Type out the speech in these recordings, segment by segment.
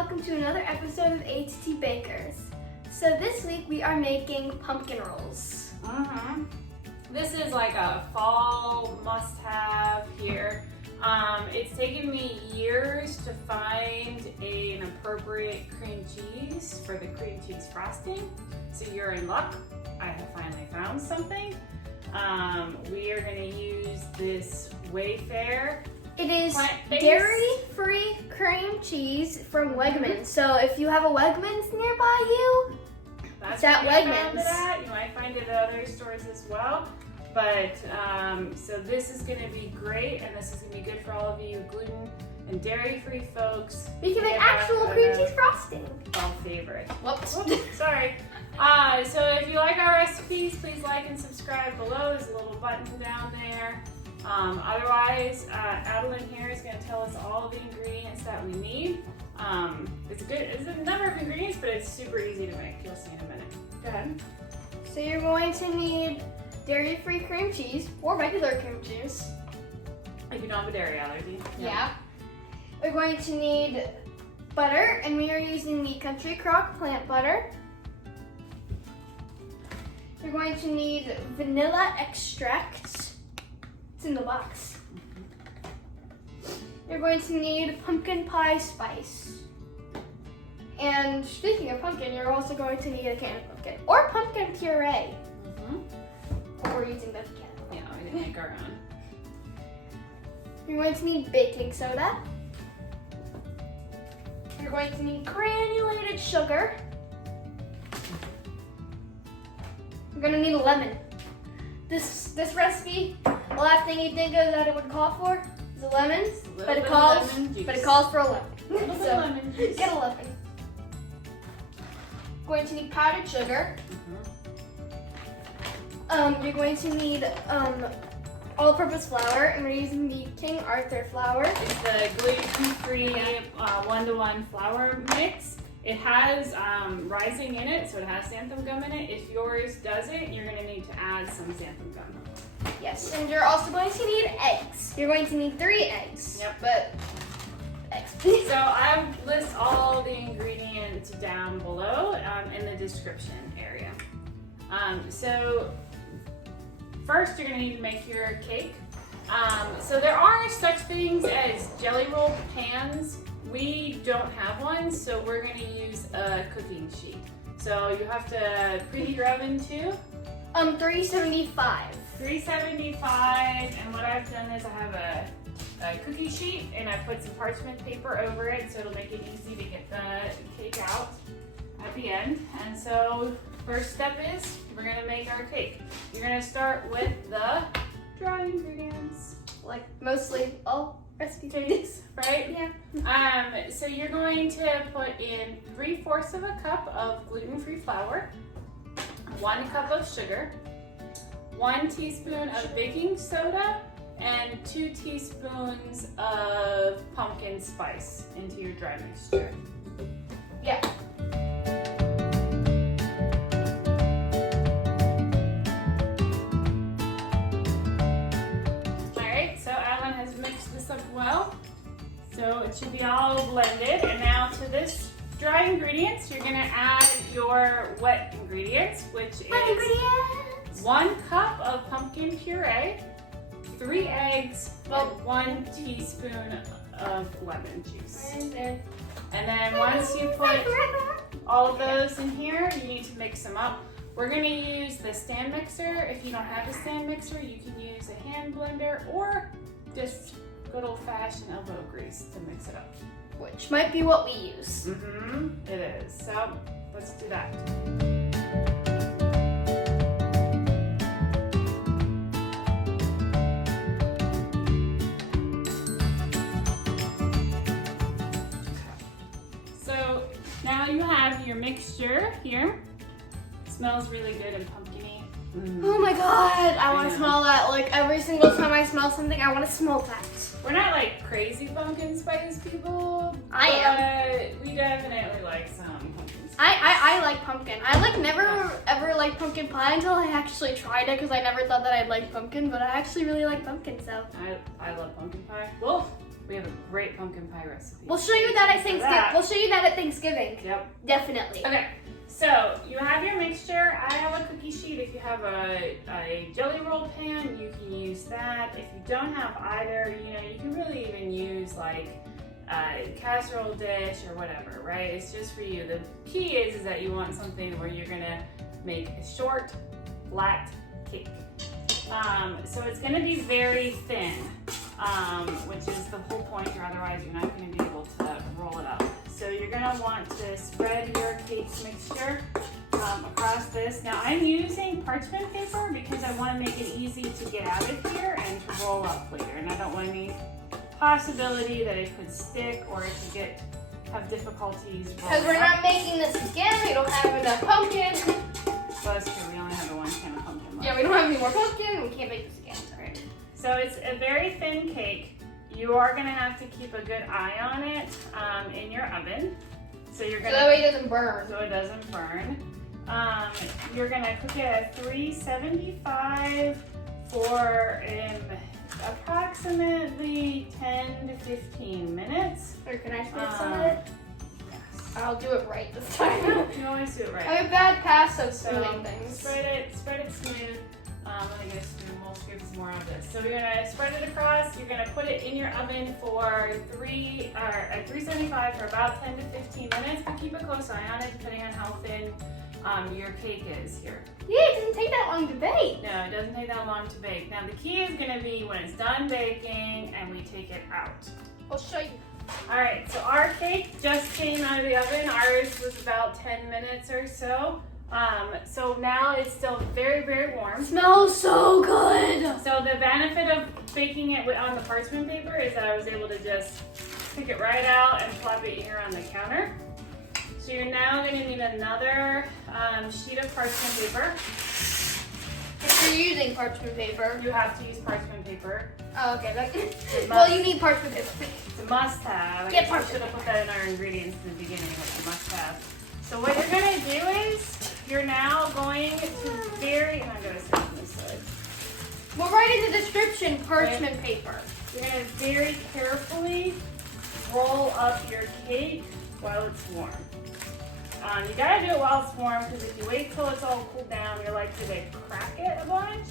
welcome to another episode of A.to.T Bakers. So this week we are making pumpkin rolls. This is like a fall must-have here. It's taken me years to find an appropriate cream cheese for the cream cheese frosting. So you're in luck. I have finally found something. We are going to use this Wayfair. It is plant-based dairy-free cream cheese from Wegmans. So if you have a Wegmans nearby you, That's it's at where I found Wegmans. it at. You might find it at other stores as well. But so this is going to be great, and this is going to be good for all of you gluten and dairy-free folks. we can make Yeah, actual cream cheese frosting. Fall favorite. Whoops. Sorry. So if you like our recipes, please like and subscribe below. There's a little button down there. Otherwise, Adeline here is going to tell us all the ingredients that we need. It's a number of ingredients, but it's super easy to make. You'll see in a minute. Go ahead. So you're going to need dairy-free cream cheese or regular cream cheese. If you don't have a dairy allergy. Yeah. We're going to need butter, and we are using the Country Crock plant butter. You're going to need vanilla extract. It's in the box. You're going to need pumpkin pie spice. And speaking of pumpkin, you're also going to need a can of pumpkin or pumpkin puree. We're using both cans. Yeah, we didn't make our own. You're going to need baking soda. You're going to need granulated sugar. You're going to need a lemon. This recipe, the last thing you think of that it would call for is a lemon, but it calls for a lemon. Little bit So, of lemon juice. get a lemon. Going to need powdered sugar. You're going to need all-purpose flour, and we're using the King Arthur flour. It's the gluten-free 1-to-1 flour mix. It has rising in it, so it has xanthan gum in it. If yours doesn't, you're going to need to add some xanthan gum. Yes, and you're also going to need eggs. You're going to need 3 eggs. Yep. But eggs. So I list all the ingredients down below in the description area. So first, you're going to need to make your cake. So there are such things as jelly roll pans. We don't have one, so we're going to use a cooking sheet. So you have to preheat your oven to 375. 375, and what I've done is I have a cookie sheet and I put some parchment paper over it so it'll make it easy to get the cake out at the end. And so first step is we're going to make our cake. You're going to start with the dry ingredients. Like mostly all recipes. Right? Yeah. So you're going to put in 3/4 of a cup of gluten-free flour, 1 cup of sugar, 1 teaspoon of baking soda, and 2 teaspoons of pumpkin spice into your dry mixture. Yeah. Well, so it should be all blended. And now to this dry ingredients, you're gonna add your wet ingredients, which is 1 cup of pumpkin puree, 3 eggs, and 1 teaspoon of lemon juice. And then once you put all of those in here, you need to mix them up. We're gonna use the stand mixer. If you don't have a stand mixer, you can use a hand blender or just good old-fashioned elbow grease to mix it up. Which might be what we use. It is. So let's do that. So now you have your mixture here. It smells really good and pumpkin-y. Oh my god, I want to smell that. Like every single time I smell something, I want to smell that. We're not like crazy pumpkin spice people. I am. We definitely like some pumpkin spice. I like pumpkin. I like never ever liked pumpkin pie until I actually tried it because I never thought that I'd like pumpkin, but I actually really like pumpkin, so. I love pumpkin pie. Well, We have a great pumpkin pie recipe. We'll show you that at Thanksgiving. We'll show you that at Thanksgiving. Yep. Definitely. Okay. So you have your mixture. I have a cookie sheet. If you have a jelly roll pan, you can use that. If you don't have either, you know, you can really even use like a casserole dish or whatever, right? It's just for you. The key is that you want something where you're gonna make a short, flat cake. So it's gonna be very thin, which is the whole point, or otherwise you're not gonna be able to roll it up. So you're gonna want to spread your cake mixture across this. Now I'm using parchment paper because I wanna make it easy to get out of here and to roll up later. And I don't want any possibility that it could stick or it could have difficulties. Because we're not making this again, we don't have enough pumpkin. Well, that's true, we only have the one can of pumpkin left. Yeah, we don't have any more pumpkin, we can't make this again. Sorry. So it's a very thin cake. You are gonna have to keep a good eye on it in your oven. So you're gonna, so that way it doesn't burn. So it doesn't burn. You're gonna cook it at 375 for approximately 10 to 15 minutes. Or can I split some of it? Yes. I'll do it right this time. You always do it right. I have a bad past of So smoothing things. spread it smooth. I'm gonna get we'll scoop some more of this. So we're gonna spread it across. You're gonna put it in your oven for at 375 for about 10 to 15 minutes. But keep a close eye on it, depending on how thin your cake is here. Yeah, it doesn't take that long to bake. No, it doesn't take that long to bake. Now the key is gonna be when it's done baking and we take it out. I'll show you. All right, so our cake just came out of the oven. Ours was about 10 minutes or so. So now it's still very, very warm. Smells so good. So the benefit of baking it on the parchment paper is that I was able to just pick it right out and plop it here on the counter. So you're now going to need another sheet of parchment paper. If you're using parchment paper. You have to use parchment paper. Oh, okay. Well, you need parchment paper. It's a must-have. Get I parchment should have put that in our ingredients in the beginning, like a must-have. So what you're going to do is you're now going to and I'm going to sit on this side. We'll write in the description parchment paper. You're going to very carefully roll up your cake while it's warm. You gotta do it while it's warm because if you wait till it's all cooled down, you're likely to crack it a bunch.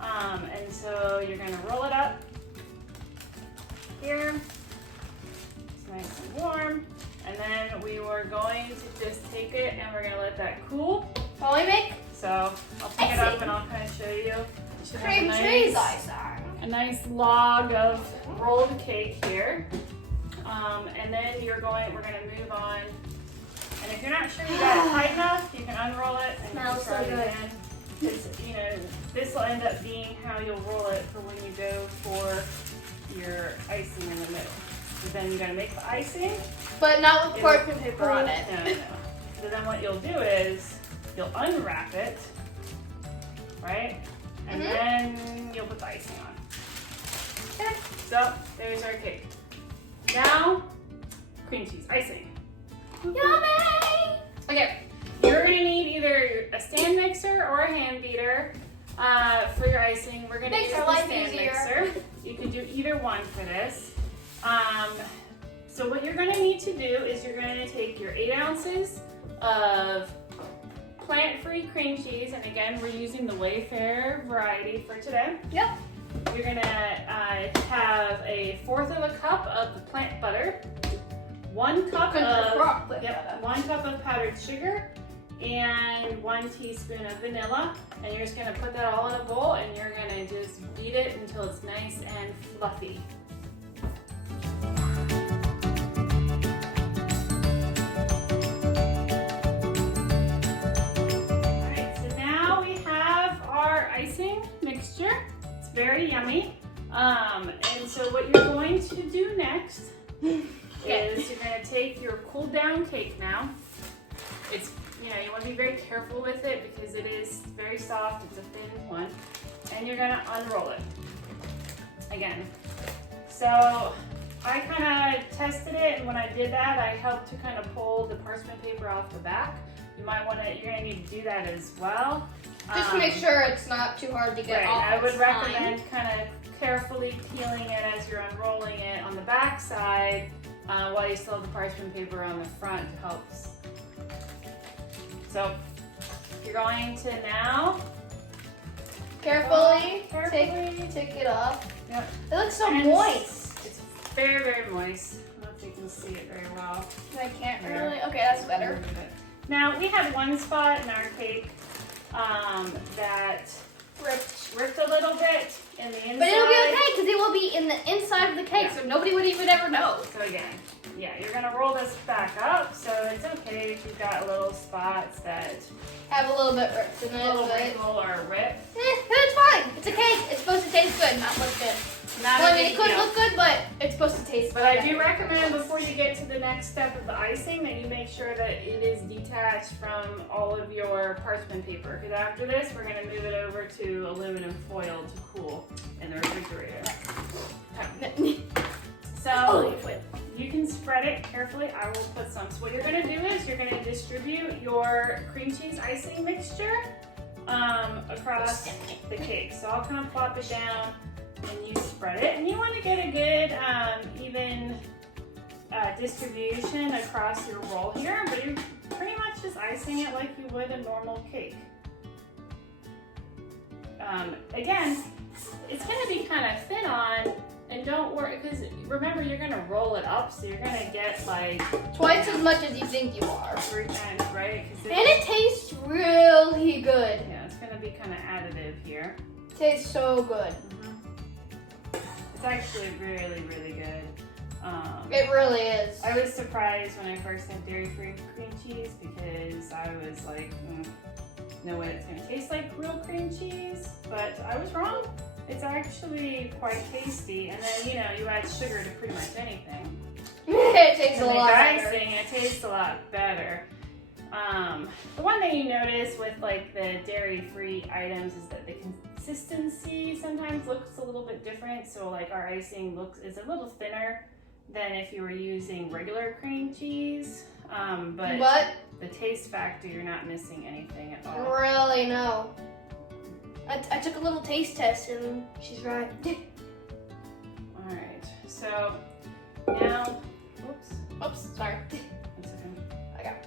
And so you're gonna roll it up here. It's nice and warm. And then we were going to just take it and we're gonna let that cool. While we make So I'll pick it up and I'll kind of show you. cream cheese icing. A nice log of rolled cake here. And then we're gonna move on. And if you're not sure you got it tight enough, you can unroll it and Smells try so it good. again. You know, this will end up being how you'll roll it for when you go for your icing in the middle. So then you gotta make the icing. But not with parchment paper on it. No. So then what you'll do is you'll unwrap it, right? And then you'll put the icing on. Okay. So there's our cake. Now, cream cheese icing. Yummy! Okay. You're gonna need either a stand mixer or a hand beater for your icing. We're gonna use the stand mixer. You can do either one for this. So what you're gonna need to do is you're gonna take your 8 ounces of plant-free cream cheese, and again, we're using the Wayfair variety for today. Yep. You're gonna have a 1/4 of a cup of the plant butter, 1 cup of powdered sugar, and 1 teaspoon of vanilla. And you're just gonna put that all in a bowl and you're gonna just beat it until it's nice and fluffy. Alright, so now we have our icing mixture. It's very yummy. And so what you're going to do next is you're going to take your cooled down cake now. It's, you want to be very careful with it because it is very soft. It's a thin one. And you're going to unroll it again. So I kind of tested it, and when I did that, I helped to kind of pull the parchment paper off the back you're gonna need to do that as well. Just to make sure it's not too hard to get off. I would recommend kind of carefully peeling it as you're unrolling it on the back side while you still have the parchment paper on the front helps. So you're going to now carefully take it off. Yep. It looks so moist. It's very, very moist. I don't know if you can see it very well. I can't really. Okay, that's better. Now we had one spot in our cake that ripped a little bit in the inside. But it'll be okay because it will be in the inside of the cake, so nobody would even ever know. So again, yeah, you're gonna roll this back up, so it's okay if you've got little spots that have a little bit ripped in it. A little wrinkle or a rip. It's fine. It's a cake. It's supposed to taste good, not look good. It could look good, but it's supposed to taste good. But I do recommend before you get to the next step of the icing that you make sure that it is detached from all of your parchment paper. Because after this, we're going to move it over to aluminum foil to cool in the refrigerator. So you can spread it carefully. I will put some. So what you're going to do is you're going to distribute your cream cheese icing mixture across the cake. So I'll kind of plop it down and you spread it. And you want to get a good even distribution across your roll here, but you're pretty much just icing it like you would a normal cake. Again, it's going to be kind of thin on, and don't worry, because remember you're going to roll it up, so you're going to get like twice as much as you think you are. 3 times, right? And it tastes really good. Yeah, it's going to be kind of additive here. It tastes so good. It's actually really, really good. It really is. I was surprised when I first had dairy-free cream cheese because I was like, no way it's gonna taste like real cream cheese, but I was wrong. It's actually quite tasty, and then you add sugar to pretty much anything. It tastes a lot better. Icing, it tastes a lot better. The one thing you notice with like the dairy-free items is that the consistency sometimes looks a little bit different. So like our icing is a little thinner than if you were using regular cream cheese. But the taste factor, you're not missing anything at all. Really, no. I took a little taste test and she's right. All right, so now, oops, sorry. One second. I got it.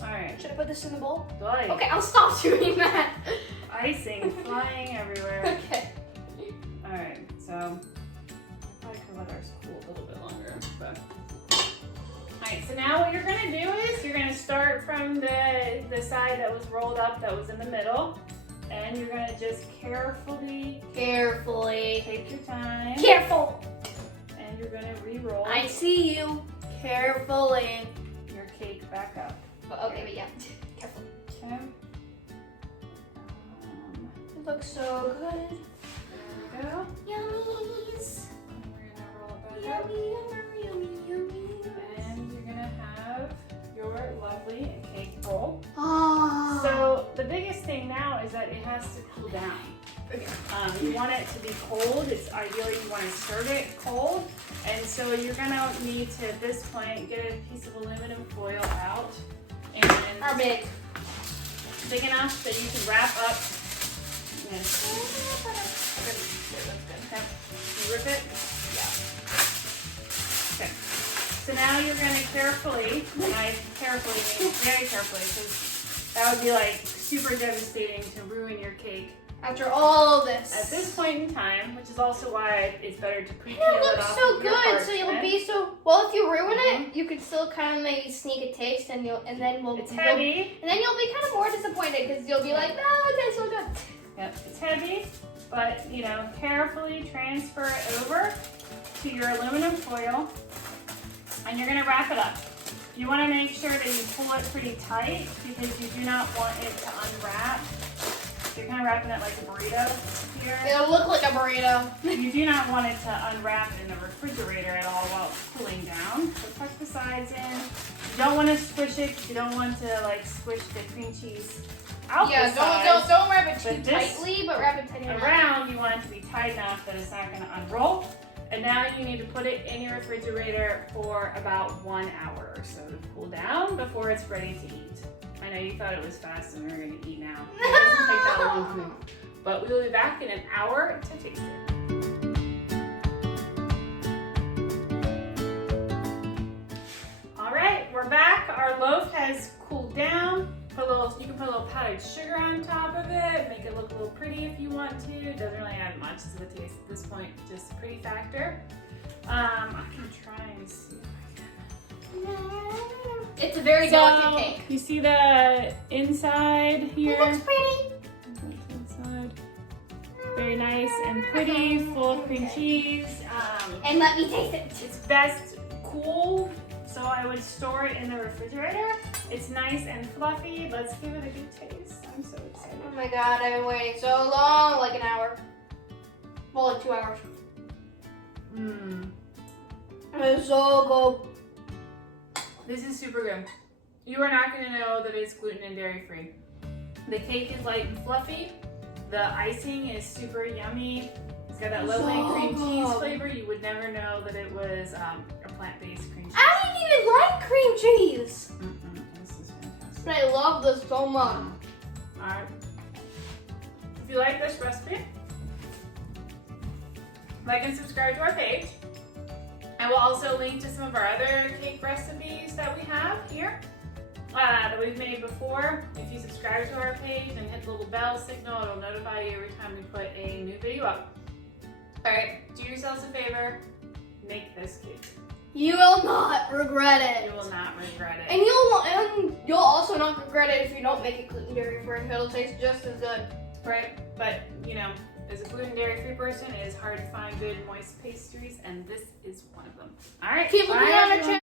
All right. Should I put this in the bowl? Good. Okay, I'll stop doing that. Icing flying everywhere. Okay. All right, so I probably could let ours cool a little bit longer, but. All right, so now what you're gonna do is you're gonna start from the side that was rolled up, that was in the middle, and you're gonna just carefully take your time. Careful. And you're gonna re-roll. I see you. Carefully. Your cake back up. Okay, but yeah, careful. Okay. It looks so good. There we go. Yummies. And we're gonna roll it back up. Yummy. And you're gonna have your lovely cake roll. Oh. So the biggest thing now is that it has to cool down. You want it to be cold. It's ideally you want to serve it cold. And so you're gonna need to, at this point, get a piece of aluminum foil out. And How big? Big enough that you can wrap up. Okay. You rip it? Yeah. Okay. So now you're going to carefully, and I carefully mean very carefully, because that would be like super devastating to ruin your cake. After all of this. At this point in time, which is also why it's better to pre-peel it it looks off so of your good. So you'll parchment. be so well. If you ruin it, you can still kind of maybe sneak a taste, and then we'll. It's heavy. And then you'll be kind of more disappointed because you'll be like, no, it tastes so good. Yep, it's heavy, but carefully transfer it over to your aluminum foil, and you're gonna wrap it up. You want to make sure that you pull it pretty tight because you do not want it to unwrap. You're kind of wrapping it like a burrito here. It'll look like a burrito. You do not want it to unwrap in the refrigerator at all while it's cooling down. So tuck the sides in. You don't want to squish it because you don't want to like squish the cream cheese out the sides. don't wrap it too But tightly, but wrap it tight enough. Around, you want it to be tight enough that it's not going to unroll. And now you need to put it in your refrigerator for about 1 hour or so to cool down before it's ready to eat. I know you thought it was fast and we were going to eat now. It doesn't take that long to make. But we will be back in an hour to taste it. All right, we're back. Our loaf has cooled down. You can put a little powdered sugar on top of it, make it look a little pretty if you want to. It doesn't really add much to the taste at this point, just a pretty factor. I'm gonna try and see if I can. It's a very delicate cake. You see the inside here? It looks pretty. Inside. Very nice and pretty, full of cream cheese. And let me taste it. It's best cool, so I would store it in the refrigerator. It's nice and fluffy. Let's give it a good taste. I'm so excited. Oh my god, I've been waiting so long, like an hour. Well, like 2 hours. Mmm. It's so good. This is super good. You are not going to know that it's gluten and dairy free. The cake is light and fluffy. The icing is super yummy. It's got that lovely cream cheese flavor. You would never know that it was a plant-based cream cheese. I didn't even like cream cheese. This is fantastic. But I love this so much. Alright. If you like this recipe, like and subscribe to our page. And we'll also link to some of our other cake recipes that we have here that we've made before. If you subscribe to our page and hit the little bell signal, it'll notify you every time we put a new video up. Alright, do yourselves a favor, make this cake. You will not regret it. You will not regret it. And you'll also not regret it if you don't make it gluten dairy free. It'll taste just as good. Right, but you know, as a gluten dairy free person, it is hard to find good moist pastries, and this is one of them. All right, Keep looking bye, on our everyone. channel.